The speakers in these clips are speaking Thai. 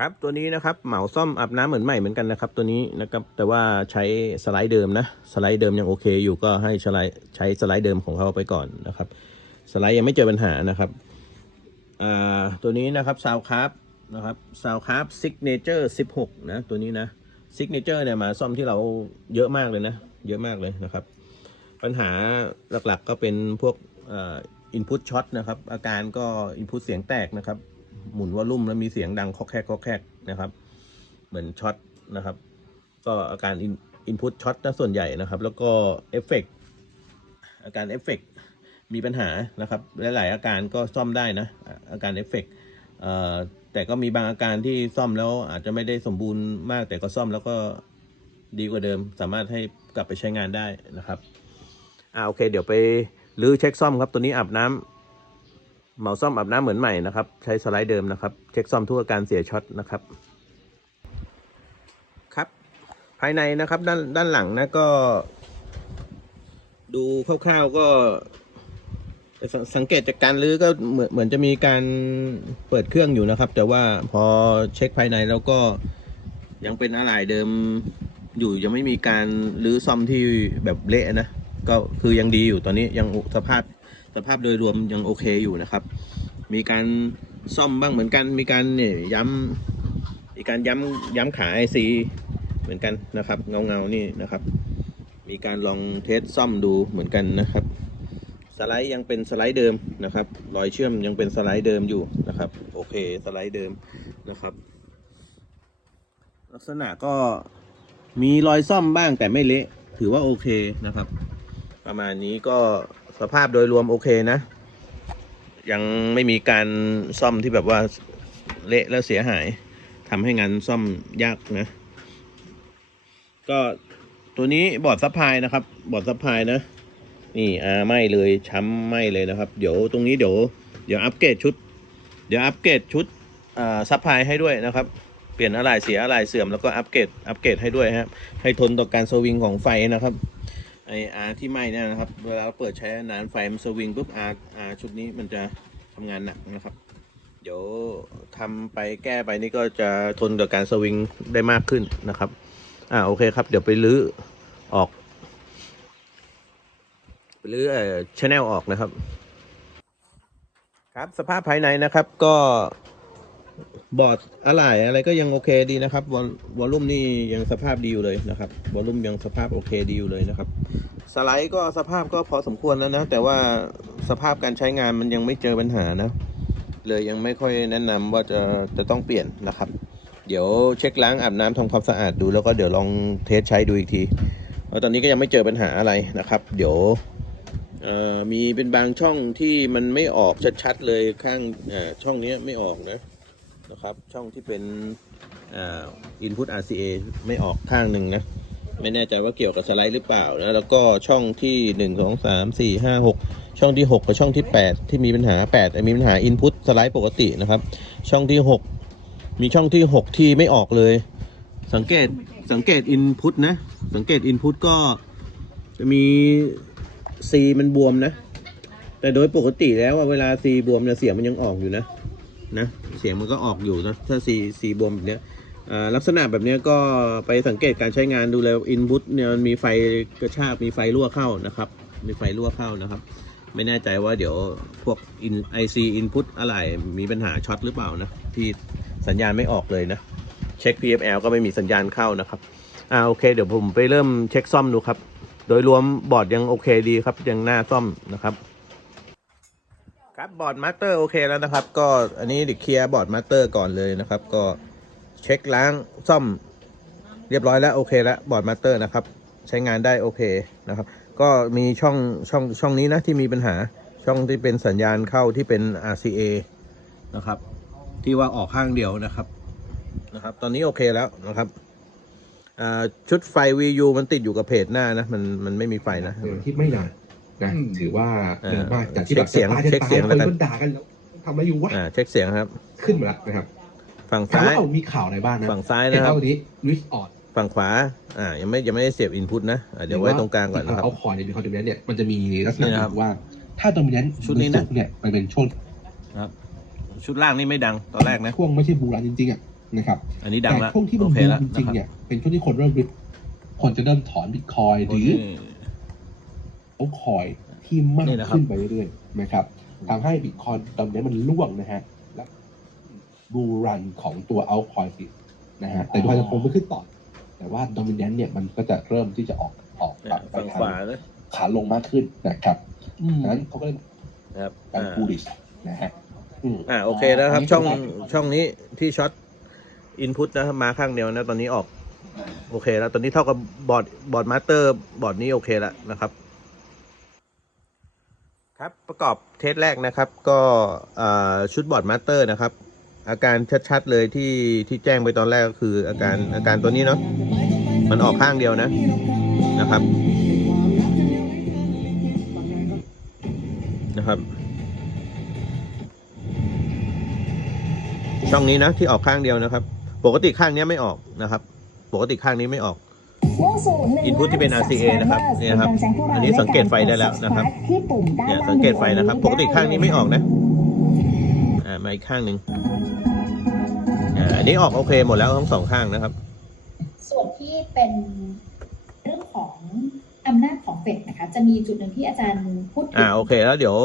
ครับตัวนี้นะครับเหมาซ่อมอาบน้ำเหมือนใหม่เหมือนกันนะครับ ตัวนี้นะครับแต่ว่าใช้สไลด์เดิมนะสไลด์เดิมยังโอเคอยู่ก็ให้สไลด์ใช้สไลด์เดิมของเขาไปก่อนนะครับ สไลด์ยังไม่เจอปัญหานะครับอ่าตัวนี้นะครับซาวคาร์นะครับซาวคาร์ซิกเนเจอร์16นะตัวนี้นะซิกเนเจอร์เนี่ยมาซ่อมที่เราเยอะมากเลยนะ เยอะมากเลยนะครับ ปัญหาหลักๆก็เป็นพวกอินพุตช็อตนะครับ อาการก็อินพุตเสียงแตกนะครับ หมุนวอลลุ่มแล้วมีเสียงดังคอกแคกคอกแคกนะครับ เหมือนช็อตนะครับ ก็อาการอินพุตช็อตนะส่วนใหญ่นะครับ แล้วก็เอฟเฟกอาการเอฟเฟกมีปัญหานะครับหลายๆอาการก็ซ่อมได้นะอาการเอฟเฟกแต่ก็มีบางอาการที่ซ่อมแล้วอาจจะไม่ได้สมบูรณ์มาก แต่ก็ซ่อมแล้วก็ดีกว่าเดิม สามารถให้กลับไปใช้งานได้นะครับอ่าโอเค เดี๋ยวไปรื้อเช็คซ่อมครับตัวนี้อาบน้ำ เหมาซ่อมอาบน้ำเหมือนใหม่นะครับ ใช้สไลด์เดิมนะครับ เช็คซ่อมทุกอาการเสียช็อตนะครับ ครับ ภายในนะครับด้านด้านหลังนะก็ ดูคร่าวๆก็สสังเกตจากการรื้อก็เหมือนเหมือนจะมีการเปิดเครื่องอยู่นะครับ แต่ว่าพอเช็คภายในแล้วก็ยังเป็นอะไหล่เดิมอยู่ยังไม่มีการรื้อซ่อมที่แบบเละนะก็คือยังดีอยู่ตอนนี้ยังสภาพ สภาพโดยรวมยังโอเคอยู่นะครับ มีการซ่อมบ้างเหมือนกัน มีการเนี่ยย้ำมีการย้ำย้ำขาไอซีเหมือนกันนะครับ เงาเงานี่นะครับ มีการลองเทสซ่อมดูเหมือนกันนะครับ สไลด์ยังเป็นสไลด์เดิมนะครับ รอยเชื่อมยังเป็นสไลด์เดิมอยู่นะครับ โอเคสไลด์เดิมนะครับ ลักษณะก็มีรอยซ่อมบ้างแต่ไม่เละถือว่าโอเคนะครับ ประมาณนี้ก็ สภาพโดยรวมโอเคนะ ยังไม่มีการซ่อมที่แบบว่าเละแล้วเสียหายทำให้งานซ่อมยากนะ ก็ตัวนี้บอร์ดซัพพลายนะครับ บอร์ดซัพพลายนะ นี่อ่าไหม่เลยช้ำไหม่เลยนะครับ เดี๋ยวตรงนี้เดี๋ยวเดี๋ยวอัปเกรดชุด เดี๋ยวอัปเกรดชุดอ่าซัพพลายให้ด้วยนะครับเปลี่ยนอะไรเสียอะไรเสื่อมแล้วก็อัปเกรดอัปเกรดให้ด้วยครับให้ทนต่อการสวิงของไฟนะครับ ไออาร์ที่ไหม้เนี่ยนะครับ เวลาเราเปิดใช้นานไฟมันสวิงปุ๊บอาร์อาร์ชุดนี้มันจะทำงานหนักนะครับ เดี๋ยวทำไปแก้ไปนี่ก็จะทนต่อการสวิงได้มากขึ้นนะครับ อ่าโอเคครับ เดี๋ยวไปรื้อออกไปรื้อเอ่อชแนลออกนะครับ ครับสภาพภายในนะครับก็ บอร์ดอะไหล่อะไรก็ยังโอเคดีนะครับวอลลุ่มนี่ยังสภาพดีอยู่เลยนะครับวอลลุ่มยังสภาพโอเคดีอยู่เลยนะครับสไลด์ก็สภาพก็พอสมควรแล้วนะ แต่ว่าสภาพการใช้งานมันยังไม่เจอปัญหานะ เลยยังไม่ค่อยแนะนำว่าจะจะต้องเปลี่ยนนะครับ เดี๋ยวเช็คล้างอาบน้ำทำความสะอาดดูแล้วก็เดี๋ยวลองเทสใช้ดูอีกทีเราตอนนี้ก็ยังไม่เจอปัญหาอะไรนะครับ เดี๋ยวมีเป็นบางช่องที่มันไม่ออกชัดๆเลยข้างช่องนี้ไม่ออกนะ นะครับ ช่องที่เป็นอ่า input RCA ไม่ออกข้างหนึ่งนะ ไม่แน่ใจว่าเกี่ยวกับสไลด์หรือเปล่านะแล้วก็ช่องที่หนึ่งสองสามสี่ห้าหกช่องที่หกกับช่องที่แปดที่มีปัญหาแปดมีปัญหา input สไลด์ปกตินะครับ ช่องที่หกมีช่องที่หกที่ไม่ออกเลย สังเกตสังเกต input นะ สังเกต input ก็จะมี C มันบวมนะ แต่โดยปกติแล้วเวลา C บวมเนี่ยเสียงมันยังออกอยู่นะ นะเสียงมันก็ออกอยู่นะถ้า C C บวมแบบเนี้ยลักษณะแบบเนี้ยก็ไปสังเกตการใช้งานดูแล้วอินพุตเนี่ยมันมีไฟกระชากมีไฟรั่วเข้านะครับ มีไฟรั่วเข้านะครับ ไม่แน่ใจว่าเดี๋ยวพวกอินไอซีอินพุตอะไรมีปัญหาช็อตหรือเปล่านะที่สัญญาณไม่ออกเลยนะเช็ค PFL ก็ไม่มีสัญญาณเข้านะครับอ่าโอเค เดี๋ยวผมไปเริ่มเช็คซ่อมดูครับ โดยรวมบอร์ดยังโอเคดีครับยังน่าซ่อมนะครับ ครับบอร์ดมาสเตอร์โอเคแล้วนะครับ ก็อันนี้เดี๋ยวเคลียร์บอร์ดมาสเตอร์ก่อนเลยนะครับ ก็เช็คล้างซ่อมเรียบร้อยแล้วโอเคแล้วบอร์ดมาสเตอร์นะครับ ใช้งานได้โอเคนะครับ ก็มีช่องช่องช่องนี้นะที่มีปัญหาช่องที่เป็นสัญญาณเข้าที่เป็น RCA นะครับ ที่ว่าออกข้างเดียวนะครับนะครับ ตอนนี้โอเคแล้วนะครับชุดไฟ VU มันติดอยู่กับเพจหน้านะ มันมันไม่มีไฟนะ ที่ไม่นาน นะอืมถือว่าเออเดินมากจากที่แบบเช็คเสียงจะตายจะเช็คตายเสียงคแล้วนกันก็ด่ากันแล้วทำอะไรอยู่วะอ่าเช็คเสียงครับ ขึ้นมาแล้วนะครับ ฝั่งถามซ้ายว่าเอามีข่าวอะไรบ้างนะฝั่งซ้ายเห็นนะครับว่าวันนี้ลุยส์ออดฝั่งขวา อ่า ยังไม่ยังไม่ได้เสียบอินพุตนะอ่าเดี๋ยวไว้ตรงกลางก่อนนะครับเอาคอยในมีคอนเทนต์เนี่ยมันจะมีลักษณะนี่นะครับว่า ถ้าตรงนี้ชุดนี้นะเนี่ยมันเป็นช่วงชุดล่างนี่ไม่ดังตอนแรกนะช่วงไม่ใช่บูรันจริงๆอะนะครับอันนี้ดังแต่ละช่วงที่มันโอเคบูมแล้วจริงๆนะคเนี่ยเป็นช่วงที่คนเริ่มริบคนจะเริ่มถอนบิตคอยหโอรือ เคเอาคอยที่มากนี่นะครับขึ้นไปเรื่อยๆนะครับทำให้บิตคอยตอนนี้มันล่วงนะฮะและบูรันของตัวเอาคอยสินะฮะแต่ดูจะคงไม่ขึ้นต่อ แต่ว่าดอมิเนนเนี่ยมันก็จะเริ่มที่จะออกออกเนี่ยไปฝั่งทางขวานะขาลงมากขึ้นนะครับดังนั้นเขาก็เลยนะครับการอ่าบูริชนะฮะอืมอ่าโอเคแล้วครับอันนี้ช่องครับช่องนี้ที่ช็อตอินพุตนะครับมาข้างเดียวนะ ตอนนี้ออก โอเคแล้วตอนนี้เท่ากับบอร์ดบอร์ดมาสเตอร์บอร์ดนี้โอเคแล้วนะครับ ครับประกอบเทสแรกนะครับก็ชุดบอร์ดมาสเตอร์นะครับ อาการชัดๆเลยที่ที่แจ้งไปตอนแรกก็คืออาการอาการตัวนี้เนาะมันออกข้างเดียวนะนะครับนะครับ ช่องนี้นะที่ออกข้างเดียวนะครับ ปกติข้างนี้ไม่ออกนะครับ ปกติข้างนี้ไม่ออก Input ที่เป็น RCA นะครับเนี่ยนะครับ อันนี้สังเกตไฟได้แล้วนะครับเนี่เนี่ยยสัสังงเกเกตตไฟไฟนะนะคครัรับบปกติข้างนี้ไม่ออกนะ อ่ามาอีกข้างหนึ่งอ่าอันนี้ออกโอเคหมดแล้วทั้งสองข้างนะครับ ส่วนที่เป็นเรื่องของอำนาจของ เฟดนะคะ จะมีจุดหนึ่งที่อาจารย์พูดถึงอ่าโอเค แล้วเดี๋ยว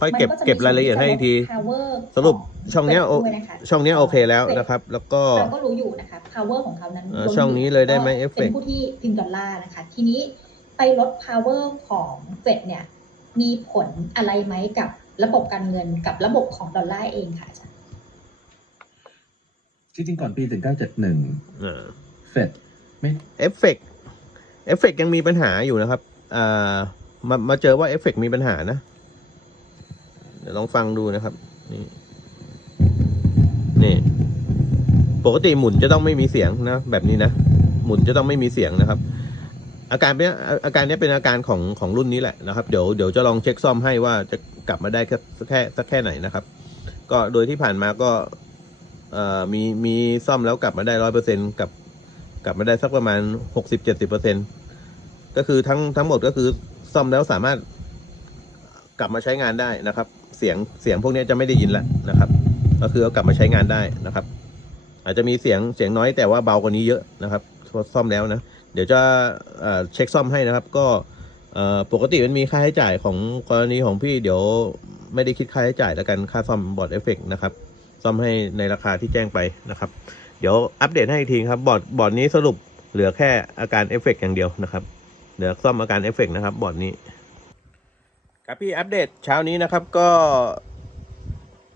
ค่อยเก็บมันจะมีเก็บรายละเอียดให้อีกที power สรุปช่องเนี้ยโอด้วยนะคะช่องเนี้ยโอเคแล้วนะครับ แล้วก็เราก็รู้อยู่นะคะ power ของเขานั้นเอ่อลดช่องนี้เลยได้ไหมก็เอฟเฟเป็กต์นผู้ที่พิมพ์ดอลลาร์นะคะ ทีนี้ไปลด power ของเฟดเนี่ย มีผลอะไรไหมกับระบบการเงินกับระบบของดอลลาร์เองค่ะอาจารย์จริงๆก่อนปี1971อ่าเฟดไม่เอฟเฟกต์เอฟเฟกต์ยังมีปัญหาอยู่นะครับ อ่ามามาเจอว่าเอฟเฟกต์มีปัญหานะ เดี๋ยวลองฟังดูนะครับ นี่นี่ ปกติหมุนจะต้องไม่มีเสียงนะ แบบนี้นะ หมุนจะต้องไม่มีเสียงนะครับ อาการเนี้ยอาการเนี้ยเป็นอาการของของรุ่นนี้แหละนะครับ เดี๋ยวเดี๋ยวจะลองเช็คซ่อมให้ว่าจะกลับมาได้แค่สักแค่สักแค่ไหนนะครับ ก็โดยที่ผ่านมาก็เอ่อมีมีซ่อมแล้วกลับมาได้ร้อยเปอร์เซ็นกับ กลับมาได้สักประมาณหกสิบเจ็ดสิบเปอร์เซ็นต์ ก็คือทั้งทั้งหมดก็คือซ่อมแล้วสามารถกลับมาใช้งานได้นะครับ เสียงเสียงพวกนี้จะไม่ได้ยินแล้วนะครับ ก็คือเอากลับมาใช้งานได้นะครับ อาจจะมีเสียงเสียงน้อยแต่ว่าเบากว่านี้เยอะนะครับพราะซ่อมแล้วนะ เดี๋ยวจะเช็คซ่อมให้นะครับ ก็ปกติมันมีค่าใช้จ่ายของกรณีของพี่เดี๋ยวไม่ได้คิดค่าใช้จ่ายแล้วกันค่าซ่อมบอร์ดเอฟเฟกนะครับ ซ่อมให้ในราคาที่แจ้งไปนะครับ เดี๋ยวอัปเดตให้อีกทีครับบอร์ดบอร์ดนี้สรุปเหลือแค่อาการเอฟเฟกอย่างเดียวนะครับ เหลือซ่อมอาการเอฟเฟกนะครับบอร์ดนี้ ครับพี่อัปเดตเช้านี้นะครับก็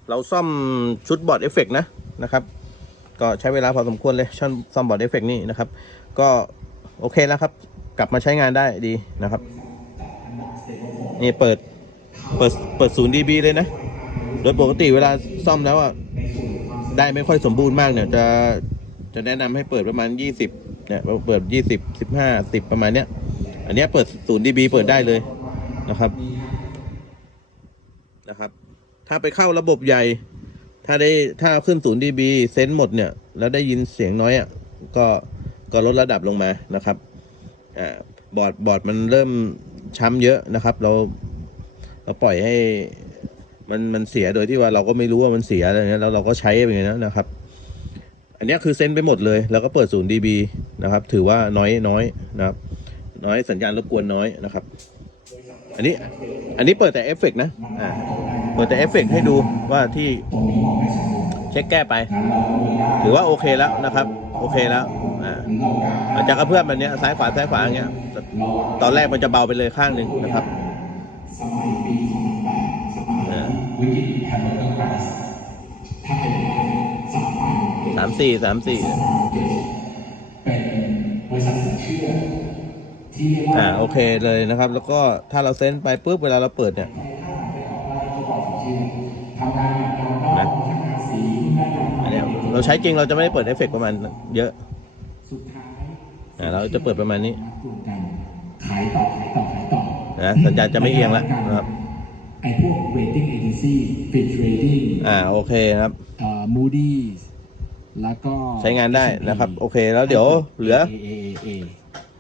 เราซ่อมชุดบอร์ดเอฟเฟกนะนะครับ ก็ใช้เวลาพอสมควรเลยช่อมซ่อมบอร์ดเอฟเฟกนี่นะครับ ก็โอเคแล้วครับ กลับมาใช้งานได้ดีนะครับ นี่เปิดเปิดเปิดศูนย์ดีบีเลยนะ โดยปกติเวลาซ่อมแล้วอะได้ไม่ค่อยสมบูรณ์มากเนี่ย จะจะแนะนำให้เปิดประมาณยี่สิบเนี่ยเปิดยี่สิบสิบห้าสิบประมาณเนี้ย อันนี้เปิดศูนย์ดีบีเปิดได้เลยนะครับนะครับ ถ้าไปเข้าระบบใหญ่ ถ้าได้ถ้าขึ้นศูนย์ดีบีเซนส์หมดเนี่ย แล้วได้ยินเสียงน้อยอะก็ก็ลดระดับลงมานะครับอ่าบอร์ดบอร์ดมันเริ่มช้ำเยอะนะครับ เราเราปล่อยให้มันมันเสียโดยที่ว่าเราก็ไม่รู้ว่ามันเสียอะไรเงี้ยแล้วเราก็ใช้ไปอย่างนี้ยนะครับ อันนี้คือเซ็นไปหมดเลย แล้วก็เปิดศูนย์ dB นะครับ ถือว่าน้อยน้อยนะครับ น้อยสัญญาณรบกวนน้อยนะครับ อันนี้อันนี้เปิดแต่เอฟเฟกต์นะอ่าเปิดแต่เอฟเฟกต์ให้ดูว่าที่เช็คแก้ไป ถือว่าโอเคแล้วนะครับ โอเคแล้วอ่าอาจจะกระเพื่อมแบบนี้ซ้ายขวาซ้ายขวาอย่างเงี้ย ตอนแรกมันจะเบาไปเลยข้างหนึ่งนะครับสามสี่สามสี่ อ่าโอเคเลยนะครับ แล้วก็ถ้าเราเซ็นไปปุ๊บเวลาเราเปิดเนี่ยนะอันเนี้ยเราใช้จริงเราจะไม่ได้เปิดเอฟเฟกต์ประมาณเยอะอ่าเราจะเปิดประมาณนี้ขายต่อขายต่อขายต่อนะสัญญาณจะไม่เอียงแล้วนะครับไอ้พวก rating agency Fitch rating อ่าโอเคครับเอ่อ Moody's แล้วก็ใช้งานได้นะครับ โอเคแล้วเดี๋ยวเหลือ AAA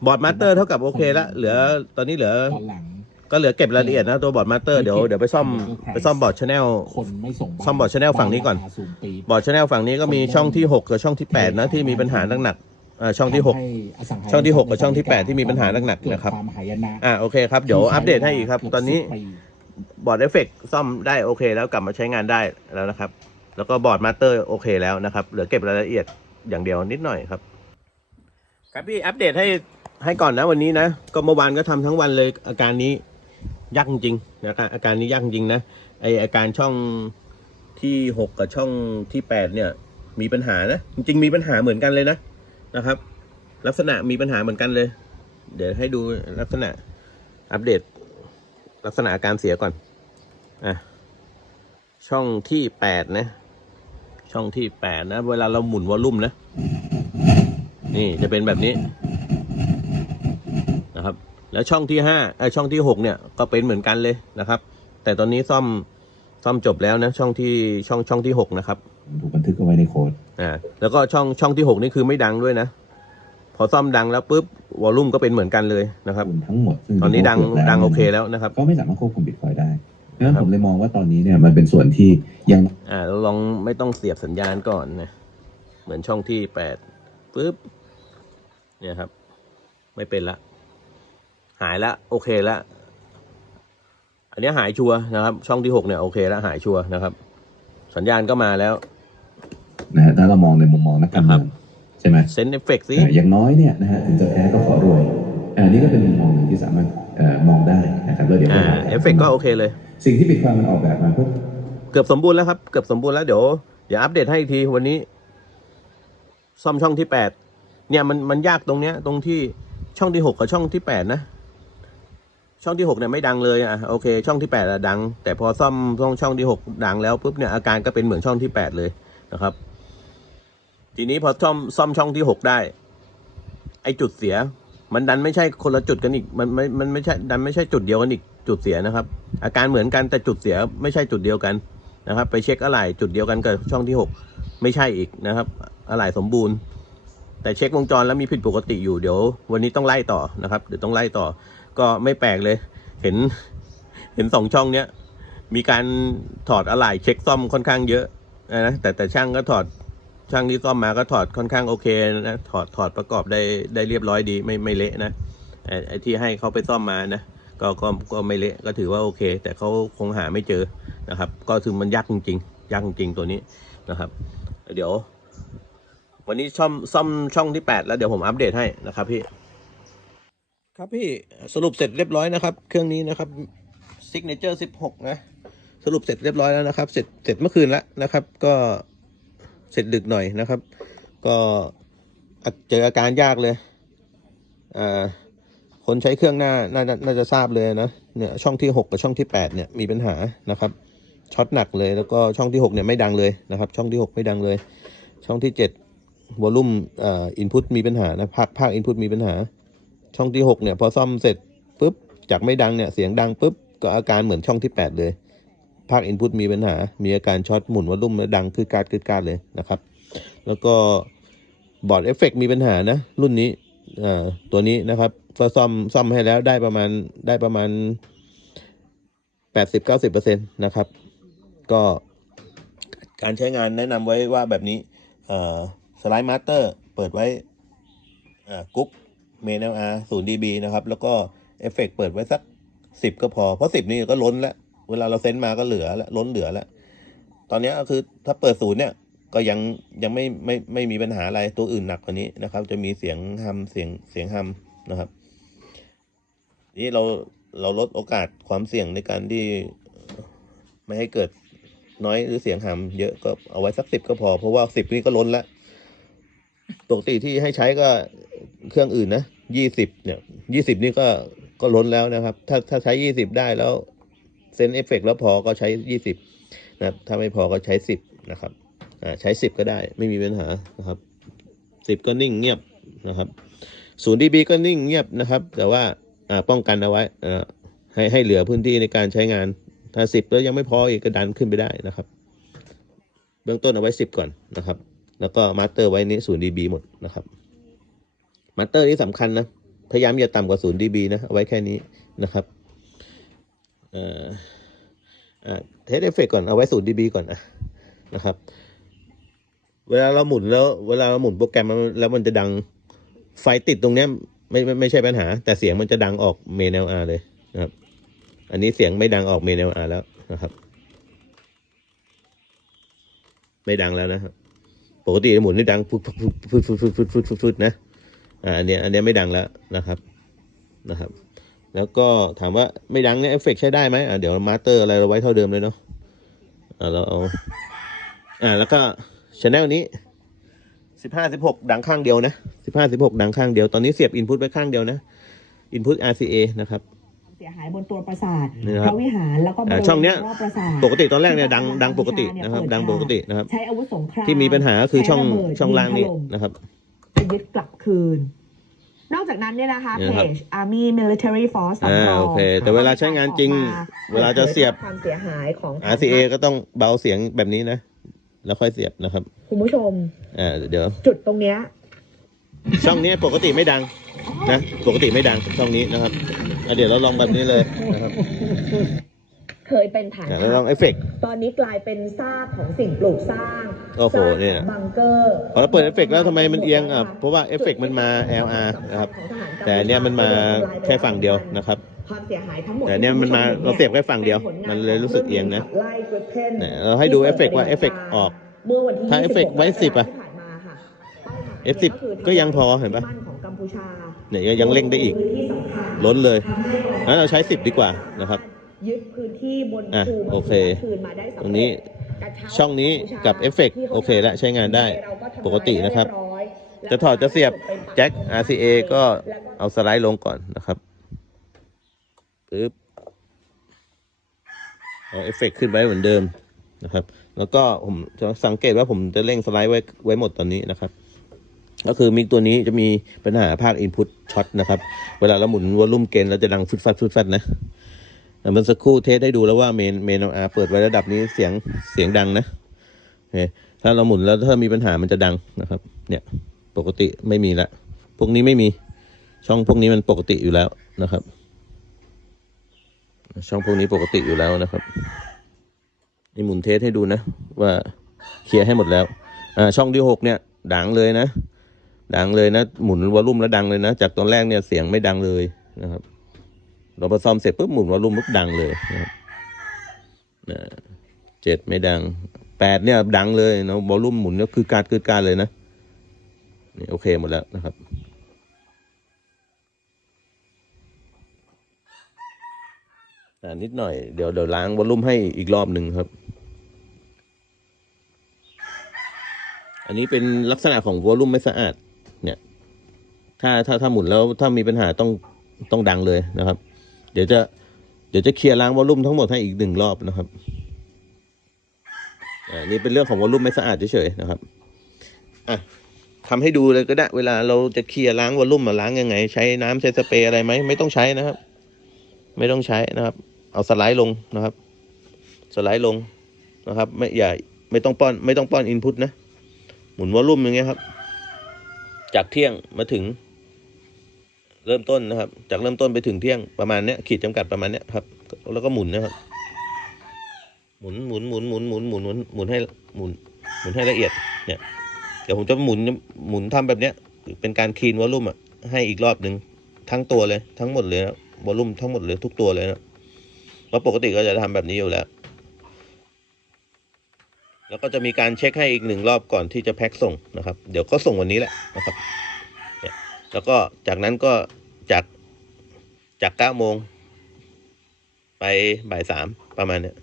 บอร์ดมาสเตอร์เท่ากับโอเคแล้วเหลือตอนนี้เหลือ ตอนหลัง ก็เหลือเก็บรายละเอียดนะตัวบอร์ดมาสเตอร์เดี๋ยวเดี๋ยวไปซ่อมไปซ่อมบอร์ดชแนล คนไม่ส่งบ้านซ่อมบอร์ด channel ฝั่งนี้ก่อนบ้าราคาสูงปีบอร์ดชแนลฝั่งนี้ก็มีช่องที่ 6 กับช่องที่ 8 นะที่มีปัญหาหนักๆอ่าช่องที่6ให้อสังหาช่องที่หกกับช่องที่แปดที่มีปัญหาหนักๆนะครับเกิดความหายนะอ่าโอเคครับเดี๋ยวอัปเดตให้อีกครับ ตอนนี้เกืบสิบปีบอร์ดเอฟเฟกซ่อมได้โอเค แล้วกลับมาใช้งานได้แล้วนะครับ แล้วก็บอร์ดมาสเตอร์โอเคแล้วนะครับเหลือเก็บรายละเอียดอย่างเดียวนิดหน่อยครับ ครับพี่อัปเดตให้ ให้ก่อนนะวันนี้นะ ก็เมื่อวานก็ทำทั้งวันเลยอาการนี้ยากจริงนะครับอาการนี้ยากจริงนะไออาการช่องที่หกกับช่องที่แปดเนี่ย มีปัญหานะจริงมีปัญหาเหมือนกันเลยนะนะครับ ลักษณะมีปัญหาเหมือนกันเลย เดี๋ยวให้ดูลักษณะอัปเดต ลักษณะอาการเสียก่อนอะช่องที่แปดนะ ช่องที่แปดนะ เวลาเราหมุนวอลลุ่มนะ นี่จะเป็นแบบนี้ นะครับ แล้วช่องที่ห้าเออช่องที่หกเนี่ยก็เป็นเหมือนกันเลยนะครับ แต่ตอนนี้ซ่อมซ่อมจบแล้วนะช่องที่ช่องช่องที่หกนะครับถูกบันทึกเอาไว้ในโค้ดอ่าแล้วก็ช่องช่องที่หกนี่คือไม่ดังด้วยนะ พอซ่อมดังแล้วปุ๊บวอลลุ่มก็เป็นเหมือนกันเลยนะครับคุณทั้งหมดซึ่งตอนนี้ดังควบคุมแล้วดังโอเคแล้วนะครับ ก็ไม่สามารถควบคุมบิตคอยได้ดังนั้นครับผมเลยมองว่าตอนนี้เนี่ยมันเป็นส่วนที่ยังอ่าเราลองไม่ต้องเสียบสัญญาณก่อนนะเหมือนช่องที่แปดปุ๊บเนี่ยครับ ไม่เป็นละ หายละโอเคละอันนี้หายชัวร์นะครับ ช่องที่หกเนี่ยโอเคแล้วหายชัวร์นะครับ สัญญาณก็มาแล้วนะฮะถ้าเรามองในมุมมองนักการเมืองใช่ไหมเซนเอฟเฟกสิอ่าอย่างน้อยเนี่ยนะฮะถึงจะแพ้ก็ขอรวยอันนี้ก็เป็นมุมมองหนึ่งที่สามารถเอ่อมองได้นะครับแล้วเดี๋ยวอ่าราเอฟเฟกก็โอเคเลย สิ่งที่บิตคอยมันออกแบบมาเพื่อเกือบสมบูรณ์แล้วครับ เกือบสมบูรณ์แล้วเดี๋ยวเดี๋ยวอัปเดตให้อีกทีวันนี้ ซ่อมช่องที่แปดเนี่ยมันมันยากตรงเนี้ย ตรงที่ช่องที่หกกับช่องที่แปดนะ ช่องที่หกเนี่ยไม่ดังเลยอะโอเค ช่องที่แปดอะดัง แต่พอซ่อมช่องช่องที่หกดังแล้วปุ๊บเนี่ยอาการก็เป็นเหมือนช่องที่แปดเลยนะครับ ทีนี้พอซ่อมซ่อมช่องที่หกได้ ไอจุดเสีย มันดันไม่ใช่คนละจุดกันอีกมันไม่มันไม่ใช่ดันไม่ใช่จุดเดียวกันอีกจุดเสียนะครับ อาการเหมือนกันแต่จุดเสียไม่ใช่จุดเดียวกันนะครับ ไปเช็คอะไหล่จุดเดียวกันกับช่องที่หกไม่ใช่อีกนะครับอะไหล่สมบูรณ์ แต่เช็ควงจรแล้วมีผิดปกติอยู่เดี๋ยว วันนี้ต้องไล่ต่อนะครับเดี๋ยวต้องไล่ต่อ ก็ไม่แปลกเลย เห็นเห็นสองช่องเนี้ยมีการถอดอะไหล่เช็คซ่อมค่อนข้างเยอะนะแต่แต่ช่างก็ถอดช่างที่ซ่อมมาก็ถอดค่อนข้างโอเคนะถอดถอดประกอบได้ได้เรียบร้อยดีไม่ไม่เละนะไอ้ไอที่ให้เขาไปซ่อมมานะก็ก็ก็ไม่เละก็ถือว่าโอเค แต่เขาคงหาไม่เจอนะครับ ก็คือมันยากจริงๆยากจริงตัวนี้นะครับ เดี๋ยว วันนี้ซ่อมซ่อมช่องที่แปดแล้วเดี๋ยวผมอัปเดตให้นะครับพี่ ครับพี่สรุปเสร็จเรียบร้อยนะครับ เครื่องนี้นะครับ Signature 16นะ สรุปเสร็จเรียบร้อยแล้วนะครับ เสร็จเสร็จเมื่อคืนแล้วนะครับ ก็เสร็จดึกหน่อยนะครับ ก็เจออาการยากเลยอ่าคนใช้เครื่องหน้าน่าจะน่าจะทราบเลยนะเนี่ยช่องที่ 6 กับช่องที่ 8 เนี่ยมีปัญหานะครับช็อตหนักเลยแล้วก็ช่องที่ 6 เนี่ยไม่ดังเลยนะครับ ช่องที่ 6 ไม่ดังเลย ช่องที่ 7วอลลุ่มอ่าอินพุตมีปัญหานะภาคภาคอินพุตมีปัญหา ช่องที่หกเนี่ย พอซ่อมเสร็จปุ๊บ จากไม่ดังเนี่ย เสียงดังปุ๊บ ก็อาการเหมือนช่องที่แปดเลย ภาคอินพุตมีปัญหา มีอาการช็อตหมุนวอลลุ่มแล้วดังคือการคือการเลยนะครับ แล้วก็บอร์ดเอฟเฟกมีปัญหานะ รุ่นนี้อ่าตัวนี้นะครับก็ซ่อมซ่อมให้แล้วได้ประมาณได้ประมาณแปดสิบเก้าสิบเปอร์เซ็นต์นะครับ ก็การใช้งานแนะนำไว้ว่าแบบนี้สไลด์มาสเตอร์เปิดไว้อ่ากุ๊ก เมน LR 0 dB นะครับ แล้วก็เอฟเฟกต์เปิดไว้สักสิบก็พอ เพราะสิบนี่ก็ล้นแล้ว เวลาเราเซนต์มาก็เหลือแล้วล้นเหลือแล้ว ตอนนี้ก็คือถ้าเปิดศูนย์เนี่ยก็ยังยังไม่ไม่ไม่มีปัญหาอะไรตัวอื่นหนักกว่านี้นะครับ จะมีเสียงฮัมเสียงเสียงฮัมนะครับนี่เราเราลดโอกาสความเสี่ยงในการที่ไม่ให้เกิดน้อยหรือเสียงฮัมเยอะก็เอาไว้สักสิบก็พอ เพราะว่าสิบนี่ก็ล้นแล้วปกติที่ให้ใช้ก็ เครื่องอื่นนะยี่สิบเนี่ยยี่สิบนี่ก็ก็ล้นแล้วนะครับ ถ้าถ้าใช้ยี่สิบได้แล้วเซนเอฟเฟกแล้วพอก็ใช้ยี่สิบนะครับถ้าไม่พอก็ใช้สิบนะครับอ่าใช้สิบก็ได้ไม่มีปัญหานะครับสิบก็นิ่งเงียบนะครับศูนย์ดีบีก็นิ่งเงียบนะครับ แต่ว่าอ่าป้องกันเอาไว้อ่าให้ให้เหลือพื้นที่ในการใช้งาน ถ้าสิบแล้วยังไม่พออีกก็ดันขึ้นไปได้นะครับ เบื้องต้นเอาไว้สิบก่อนนะครับ แล้วก็มาสเตอร์ไว้นี้ศูนย์ dB หมดนะครับ มัตเตอร์นี่สำคัญนะ พยายามอย่าต่ำกว่า 0 dB นะ เอาไว้แค่นี้นะครับเอ่อเทสเอฟเฟกก่อน เอาไว้ 0 dB ก่อนนะนะครับ เวลาเราหมุนแล้ว เวลาเราหมุนโปรแกรมแล้วมันจะดังไฟติดตรงนี้ไม่ไม่ไม่ใช่ปัญหา แต่เสียงมันจะดังออกเมนวอาร์เลยนะครับ อันนี้เสียงไม่ดังออกเมนวอาร์แล้วนะครับ ไม่ดังแล้วนะครับปกติหมุนนี่ดังฟึดฟึดฟึดฟึดฟึดฟึดฟึดนะ อ่าอันเนี้ยอันเนี้ยไม่ดังแล้วนะครับนะครับ แล้วก็ถามว่าไม่ดังเนี่ยเอฟเฟกใช้ได้ไหมอ่าเดี๋ยวมาสเตอร์อะไรเราไว้เท่าเดิมเลยเนาะอ่าเราเอาอ่าแล้วก็ชแนลนี้สิบห้าสิบหกดังข้างเดียวนะสิบห้าสิบหกดังข้างเดียวตอนนี้เสียบอินพุตไว้ข้างเดียวนะอินพุต RCA นะครับเสียหายบนตัวประสาทนี่นะพครับระวิหารแล้วก็บริอ่าเวณช่องเนี้ยรอบประสาทปกติตอนแรกเนี่ยดังดังปกติเยนะครับเปิดังปกตินะครับ ใช้อาวุธสงครามที่มีปัญหาก็คือช่องใระเบิดช่องล่างนี่ยิถล่มนะครับจะ ยึดกลับคืน นอกจากนั้นเนี่ยนะคะเนี่ยเพนะครับจ Army Military Force อ่าสำรองโอเคแต่เวลาใช้งานจริงออกมาเวลาจะเสียบความเสียหายของ RCA ก็ต้องเบาเสียงแบบนี้นะแล้วค่อยเสียบนะครับ คุณผู้ชมอ่าเดี๋ยว จุดตรงเนี้ยช่องนี้ปกติไม่ดังนะปกติไม่ดังช่องนี้นะครับอะเดี๋ยวเราลองแบบนี้เลยนะครับ เคยเป็นฐานอะเราลองเอฟเฟกต์ตอนนี้กลายเป็นซากของสิ่งปลูกสร้างโอ้โหซากขงเนี่ยบังเกอร์พอเราเปิดเอฟเฟกต์แล้วทำไมมันเอียงอะเพราะว่าเอฟเฟกต์มันมา LR นะครับ แต่อันเนี้ยมันมาแค่ฝั่งเดียวนะครับความเสียหายทั้งหมดแต่อันเนี้ยมันมาเราเสียบแค่ฝั่งเดียว มันเลยรู้สึกเอียงนะไล่ Gripen เนี่ยเราให้ดูเอฟเฟกต์ว่าเอฟเฟกต์ออกเมื่อวันที่ถ้าเอฟเฟกต์ไว้26 10อะที่ผ่านมาค่ะ F10 ก็ยังพอเห็นปะมั่นของกัมพูชาเนี่ยยังยังเร่งได้อีกพื้นที่สำคัญล้นเลยงั้นเราใช้10ดีกว่านะครับ ยึดพื้นที่บนอะภูมิโอเค คืนมาได้สำเจตรงนี้กระเช้าช่องนี้กับเอฟเฟกต์โอเคแล้วใช้งานได้ปกตินะครับจะถอดจะเสียบแจ็ค RCA ก็เอาสไลด์ลงก่อนนะครับปึ๊บเอาเอฟเฟกต์ขึ้นไว้เหมือนเดิมนะครับ แล้วก็ผมจะสังเกตว่าผมจะเร่งสไลด์ไว้ไว้หมดตอนนี้นะครับ ก็คือมิกตัวนี้จะมีปัญหาภาค Input ช็อตนะครับ เวลาเราหมุนวอลลุ่มเกณฑ์เราจะดังฟุดฟัดฟุดฟัดนะแต่ เมันสักครู่เทสให้ดูแล้วว่าเมนเมนอาเปิดไว้ระดับนี้เสียงเสียงดังนะโอเคถ้าเราหมุนแล้วถ้ามีปัญหามันจะดังนะครับ เนี่ยปกติไม่มีละพวกนี้ไม่มีช่องพวกนี้มันปกติอยู่แล้วนะครับ ช่องพวกนี้ปกติอยู่แล้วนะครับนี่หมุนเทสให้ดูนะ ว่าเคลียร์ให้หมดแล้วอ่าช่องที่หกเนี่ยดังเลยนะ ดังเลยนะ หมุนวอลลุ่มแล้วดังเลยนะ จากตอนแรกเนี่ยเสียงไม่ดังเลยนะครับ เราพอซ่อมเสร็จปุ๊บหมุนวอลลุ่มปุ๊บดังเลยนะครับเจ็ดไม่ดังแปดเนี่ยดังเลยนะวอลลุ่มหมุนก็คือการคือการเลยนะนี่โอเคหมดแล้วนะครับแต่นิดหน่อยเดี๋ยวเดี๋ยวล้างวอลลุ่มให้อีกรอบหนึ่งครับ อันนี้เป็นลักษณะของวอลลุ่มไม่สะอาด เนี่ย ถ้าถ้าถ้าหมุนแล้วถ้ามีปัญหาต้องต้องดังเลยนะครับ เดี๋ยวจะเดี๋ยวจะเคลียร์ล้างวอลลุ่มทั้งหมดให้อีกหนึ่งรอบนะครับอ่านี่เป็นเรื่องของวอลลุ่มไม่สะอาดเฉยๆนะครับอะทำให้ดูเลยก็ได้ เวลาเราจะเคลียร์ล้างวอลลุ่มมาล้างยังไง ใช้น้ำใช้สเปรย์อะไรไหมไม่ต้องใช้นะครับ ไม่ต้องใช้นะครับ เอาสไลด์ลงนะครับ สไลด์ลงนะครับ ไม่อย่าไม่ต้องป้อน ไม่ต้องป้อนอินพุตนะ หมุนวอลลุ่มอย่างเงี้ยครับ จากเที่ยงมาถึง เริ่มต้นนะครับ จากเริ่มต้นไปถึงเที่ยงประมาณเนี้ยขีดจำกัดประมาณเนี้ยครับ แล้วก็หมุนนะครับ หมุนหมุนหมุนหมุนหมุนหมุนหมุนหมุนให้หมุนหมุนให้ละเอียดเนี่ยเดี๋ยวผมจะหมุนหมุนทำแบบเนี้ย เป็นการคลีนวอลลุ่มอะให้อีกรอบหนึ่งทั้งตัวเลยทั้งหมดเลยนะวอลลุ่มทั้งหมดเลยทุกตัวเลยนะเพราะปกติก็จะทำแบบนี้อยู่แล้ว แล้วก็จะมีการเช็คให้อีกหนึ่งรอบก่อนที่จะแพ็คส่งนะครับ เดี๋ยวก็ส่งวันนี้แหละนะครับ แล้วก็จากนั้นก็จากจากเก้าโมงไปบ่ายสามประมาณเนี้ย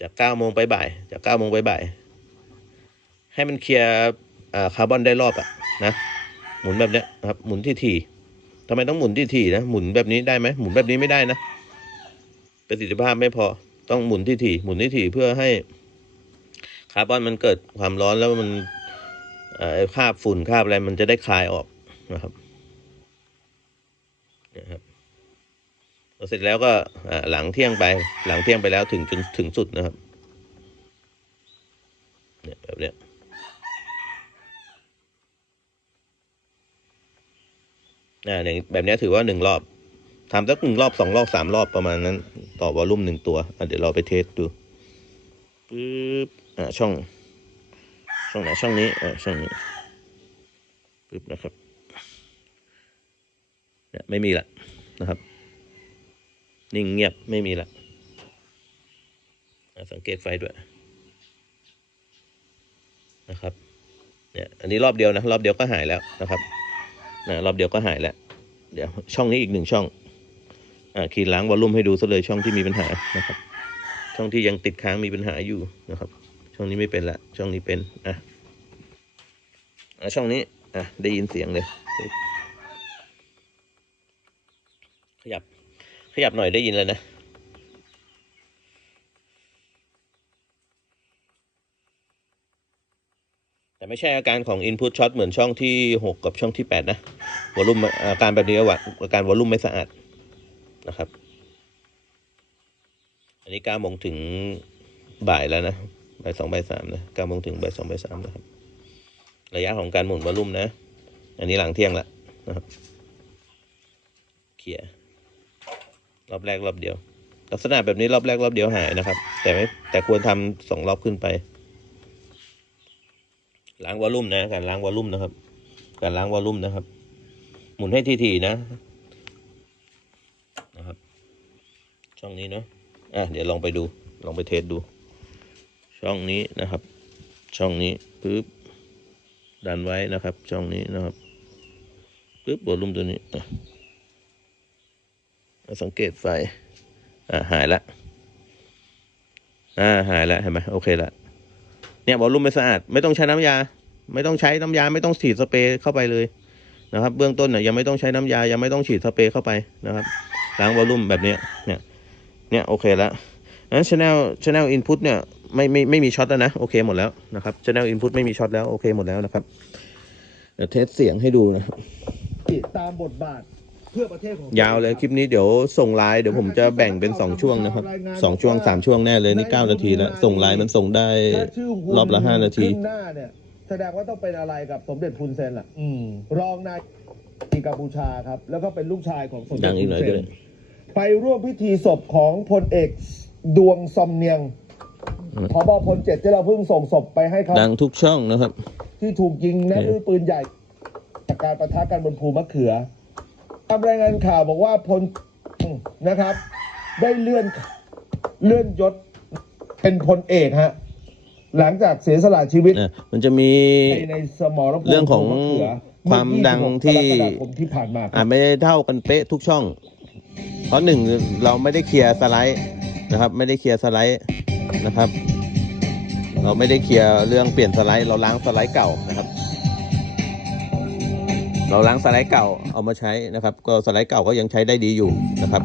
จากเก้าโมงไปบ่าย จากเก้าโมงไปบ่าย ให้มันเคลียร์คาร์บอนได้รอบอะนะหมุนแบบเนี้ยครับหมุนที่ถี่ทำไมต้องหมุนที่ถี่นะหมุนแบบนี้ได้ไหมหมุนแบบนี้ไม่ได้นะประสิทธิภาพไม่พอต้องหมุนที่ถี่หมุนที่ถี่เพื่อให้คาร์บอนมันเกิดความร้อนแล้วมันคาบฝุ่นคาบอะไรมันจะได้คลายออก นะครับนี่ยครับพอเสร็จแล้วก็หลังเที่ยงไป หลังเที่ยงไปแล้วถึงจนถึงสุดนะครับเนี่ยแบบเนี้ยอ่าอย่างแบบนี้ถือว่าหนึ่งรอบทำสักหนึ่งรอบสองรอบสามรอบประมาณนั้น ต่อวอลลุ่มหนึ่งตัวอะเดี๋ยวเราไปเทสดูปึ๊บอ่าช่อง ช่องไหนช่องนี้อ่าช่องนี้ปึ๊บนะครับ เนี่ยไม่มีละนะครับ นิ่งเงียบไม่มีละสังเกตไฟด้วยนะครับเนี่ยอันนี้รอบเดียวนะรอบเดียวก็หายแล้วนะครับนะรอบเดียวก็หายแล้ว เดี๋ยวช่องนี้อีกหนึ่งช่องอ่าขีดล้างวอลลุ่มให้ดูซะเลยช่องที่มีปัญหานะครับ ช่องที่ยังติดค้างมีปัญหาอยู่นะครับ ช่องนี้ไม่เป็นละช่องนี้เป็นอะช่องนี้อะได้ยินเสียงเลย ขยับ ขยับหน่อยได้ยินเลยนะแต่ไม่ใช่อาการของ Input Shot เหมือนช่องที่ 6 กับช่องที่ 8 นะวอลลุ่มอาการแบบนี้ว่าอาการวอลลุ่มไม่สะอาดนะครับ อันนี้9โมงถึงบ่ายแล้วนะบ่ายสองบ่ายสามนะ9โมงถึงบ่ายสองบ่ายสามนะครับ ระยะของการหมุนวอลลุ่มนะ อันนี้หลังเที่ยงละนะครับ เคลียร์ รอบแรกรอบเดียว ลักษณะแบบนี้รอบแรกรอบเดียวหายนะครับ แต่ไม่แต่ควรทำสองรอบขึ้นไป ล้างวอลลุ่มนะ การล้างวอลลุ่มนะครับ การล้างวอลลุ่มนะครับ หมุนให้ทีๆนะนะครับ ช่องนี้เนาะอะเดี๋ยวลองไปดูลองไปเทสดู ช่องนี้นะครับ ช่องนี้ปึ๊บดันไว้นะครับ ช่องนี้นะครับปึ๊บวอลลุ่มตัวนี้อะ สังเกตไฟ อ่าหายละอ่าหายละเห็นไหมโอเคละเนี่ยวอลลุ่มไม่สะอาด ไม่ต้องใช้น้ำยา ไม่ต้องใช้น้ำยา ไม่ต้องฉีดสเปรย์เข้าไปเลยนะครับ เบื้องต้นเนี่ยยังไม่ต้องใช้น้ำยา ยังไม่ต้องฉีดสเปรย์เข้าไปนะครับล้างวอลลุ่มแบบเนี้ยเนี่ย เนี่ยโอเคล้วนั้น channel channel input เนี่ยไม่ไม่ไม่มีช็อตแล้วนะโอเคหมดแล้วนะครับ channel input ไม่มีช็อตแล้วโอเคหมดแล้วนะครับเดี๋ยวเทสเสียงให้ดูนะครับตามบทบาท เพื่อประเทศของยาวเลยคลิปนี้เดี๋ยวส่งไลน์เดี๋ยวผมจะแบ่งเป็นสองช่วงนะครับสองช่วงสามช่วงแน่เลยนี่เก้านาทีแล้วส่งไลน์มันส่งได้ถ้าชื่อหุ่รอบละห้านาทีขึ้นหน้าเนี่ยแสดงว่าต้องเป็นอะไรกับสมเด็จพุนเซนล่ะอืมรองนายกกัมพูชาครับ แล้วก็เป็นลูกชายของสมเด็ดัจงอีพุกหน่นอยเซด้วยนไปร่วมพิธีศพของพลเอกดวงซอมเนียงพบพลเจ็ดที่เราเพิ่งส่งศพไปให้เขาดังทุกช่องนะครับ ที่ถูกยิงนะโอเคด้วยปืนใหญ่ จากการประทะกันบนภูมะเขือ ตามรายงานข่าวบอกว่าพลนะครับ ได้เลื่อนเลื่อนยศเป็นพลเอกฮะหลังจากเสียสละชีวิตนะมันจะมีในในสมรภูมิเรื่องของภูมะเขืความดังเมื่อ26ที่กรกฎาคมที่ผ่านมาคอารัจบไม่ได้เท่ากันเป๊ะทุกช่อง เพราะหนึ่งเราไม่ได้เคลียร์สไลด์นะครับ ไม่ได้เคลียร์สไลด์นะครับ เราไม่ได้เคลียร์เรื่องเปลี่ยนสไลด์เราล้างสไลด์เก่านะครับ เราล้างสไลด์เก่าเอามาใช้นะครับ ก็สไลด์เก่าก็ยังใช้ได้ดีอยู่นะครับ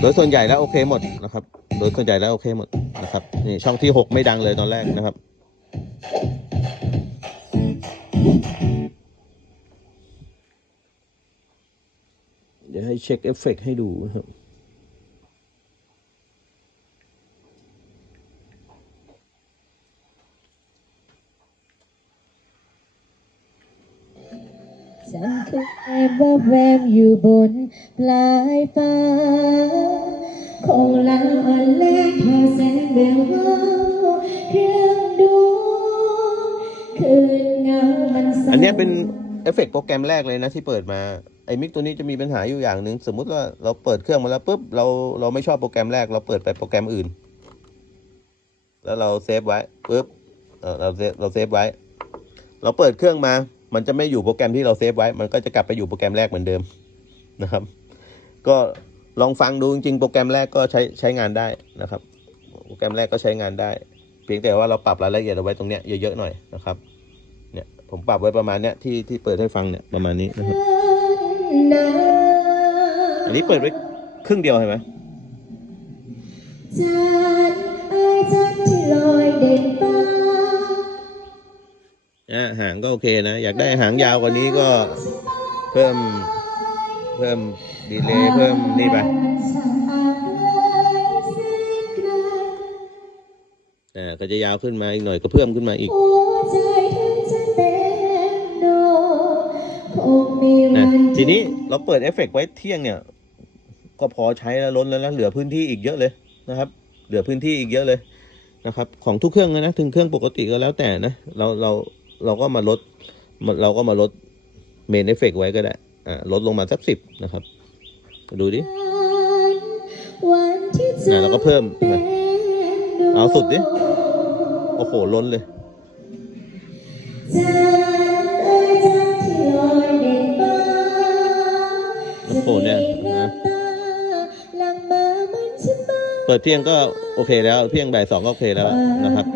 โดยส่วนใหญ่แล้วโอเคหมดนะครับ โดยส่วนใหญ่แล้วโอเคหมดนะครับนี่ช่องที่หกไม่ดังเลยตอนแรกนะครับเดี๋ยวให้เช็คเอฟเฟกต์ให้ดูนะครับ ฉันคือแอบว่าแวมอยู่บนปลายฟ้า คงลาอ่อนแลทอแสงแวววาวเครื่องดวงคืนเงามันสั่อันเนี้ยเป็นเอฟเฟกต์โปรแกรมแรกเลยนะที่เปิดมา ไอ้มิกตัวนี้จะมีปัญหาอยู่อย่างหนึ่งสมมุติว่าเราเปิดเครื่องมาแล้วปุ๊บเราเราไม่ชอบโปรแกรมแรก เราเปิดไปโปรแกรมอื่น แล้วเราเซฟไว้ปุ๊บเออเราเซฟเราเซฟไว้ เราเปิดเครื่องมา มันจะไม่อยู่โปรแกรมที่เราเซฟไว้ มันก็จะกลับไปอยู่โปรแกรมแรกเหมือนเดิมนะครับ ก็ลองฟังดูจริงๆโปรแกรมแรกก็ใช้ใช้งานได้นะครับ โปรแกรมแรกก็ใช้งานได้ เพียงแต่ว่าเราปรับรายละเอียดเอาไว้ตรงเนี้ยเยอะๆหน่อยนะครับ เนี่ยผมปรับไว้ประมาณเนี้ยที่ที่เปิดให้ฟังเนี่ยประมาณนี้นะครับ อันนี้เปิดไว้ครึ่งเดียวเห็นไหมจันไอจันที่ลอยเด่นฟ้า อ่าหางก็โอเคนะ อยากได้หางยาวกว่านี้ก็เพิ่มเพิ่มดีเลย์เพิ่มนี่ไปอ่าก็จะยาวขึ้นมาอีกหน่อยก็เพิ่มขึ้นมาอีกหัวใจถึงจะเต็มดวงคงมีวันะนทีนี้เราเปิดเอฟเฟกต์ไว้เที่ยงเนี่ย ก็พอใช้แล้วล้นแล้วนะเหลือพื้นที่อีกเยอะเลยนะครับ เหลือพื้นที่อีกเยอะเลยนะครับ ของทุกเครื่องเลยนะถึงเครื่องปกติก็แล้วแต่นะ เราเรา เราก็มาลดเราก็มาลดเมนเอฟเฟกไว้ก็ได้อ่าลดลงมาสักสิบนะครับ ดูดิวันที่เธอะแล้วก็เพิ่มป็นเอาสุดดิโอ้โหล้นเลยจานเอ้ยจานที่ลอยเด่นฟ้าโอ้โหเนี่ยนะตาหลังมามันฉันมาเปิดเที่ยงก็โอเคแล้ว เที่ยงบ่ายสองก็โอเคแล้วนะครับ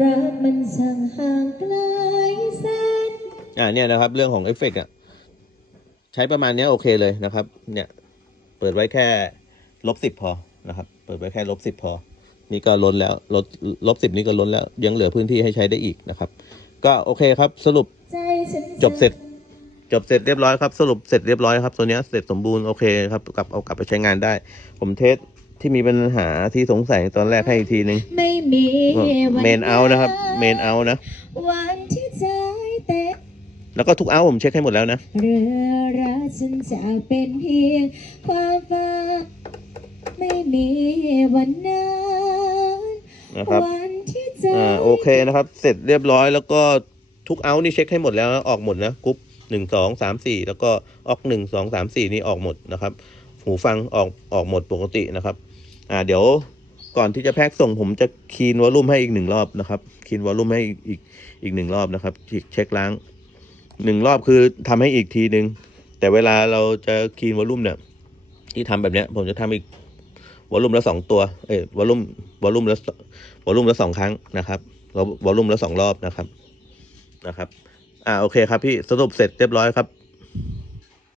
อ่าเนี่ยนะครับ เรื่องของเอฟเฟกต์อะใช้ประมาณเนี้ยโอเคเลยนะครับ เนี่ย เปิดไว้แค่ลบสิบพอนะครับ เปิดไว้แค่ลบสิบพอ นี่ก็ล้นแล้วลดลบสิบนี่ก็ล้นแล้ว ยังเหลือพื้นที่ให้ใช้ได้อีกนะครับ ก็โอเคครับ สรุปใจฉันจบเสร็จ จบเสร็จเรียบร้อยครับ สรุปเสร็จเรียบร้อยครับตัวเนี้ยเสร็จสมบูรณ์โอเคครับกลับเอากลับไปใช้งานได้ ผมเทสที่มีปัญหาที่สงสัยตอนแรกให้อีกทีนึงไม่มีวันเมนเอานะครับ เมนเอานะวันที่ใจเต้น แล้วก็ทุกเอาผมเช็คให้หมดแล้วนะ เรือรักฉันจะเป็นเพียงความฝันไม่มีวันนั้นนะครับ วันที่ใจอ่าโอเคนะครับ เสร็จเรียบร้อยแล้วก็ทุกเอานี่เช็คให้หมดแล้วนะออกหมดนะกรุ๊ปหนึ่งสองสามสี่แล้วก็ออกหนึ่งสองสามสี่นี่ออกหมดนะครับ หูฟังออกออกหมดปกตินะครับ อ่าเดี๋ยวก่อนที่จะแพ็กส่งผมจะคีนวอลลุ่มให้อีกหนึ่งรอบนะครับ คีนวอลลุ่มให้อีกอีกอีกหนึ่งรอบนะครับเช็คล้าง หนึ่งรอบคือทำให้อีกทีหนึ่งแต่เวลาเราจะคีนวอลลุ่มเนี่ย ที่ทำแบบเนี้ย ผมจะทำอีกวอลลุ่มละสองตัว เอ้ยวอลลุ่มวอลลุ่มละวอลลุ่มละสองครั้งนะครับวอลลุ่มละสองรอบนะครับนะครับ อ่าโอเคครับพี่สรุปเสร็จเรียบร้อยครับ